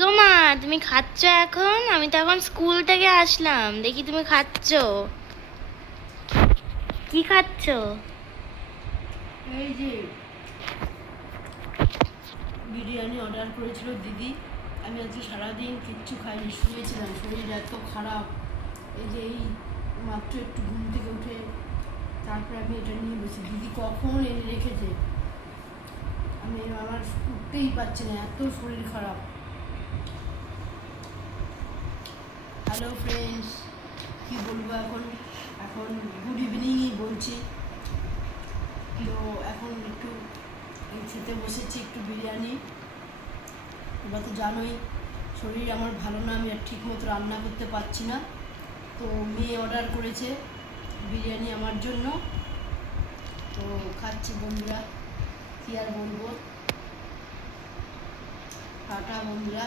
গো মা, তুমি খাচ্ছ এখন? আমি তো এখন স্কুল থেকে আসলাম। দেখি তুমি খাচ্ছ? কি খাচ্ছ? এই যে বিরিয়ানি অর্ডার করেছিল দিদি। আমি আজকে সারাদিন কিচ্ছু খাইনি, শুয়েছিলাম। শরীর এত খারাপ। এই যে এই মাত্র একটু ঘুম থেকে উঠে তারপরে আমি এটা নিয়ে বসি। দিদি কখন এনে রেখেছে? আমি আমার উঠতেই পারছি না, এত শরীর খারাপ। হ্যালো ফ্রেন্ডস কি বলব এখন? এখন গুড ইভিনিংই বলছি। তো এখন একটু খেতে বসেছি একটু বিরিয়ানি। তোমরা তো জানোই, শরীর আমার ভালো না, আমি আর ঠিক মতো রান্না করতে পারছি না। তো মেয়ে অর্ডার করেছে বিরিয়ানি আমার জন্য। তো খাচ্ছি বন্ধুরা, কী আর বলব? টাটা বন্ধুরা।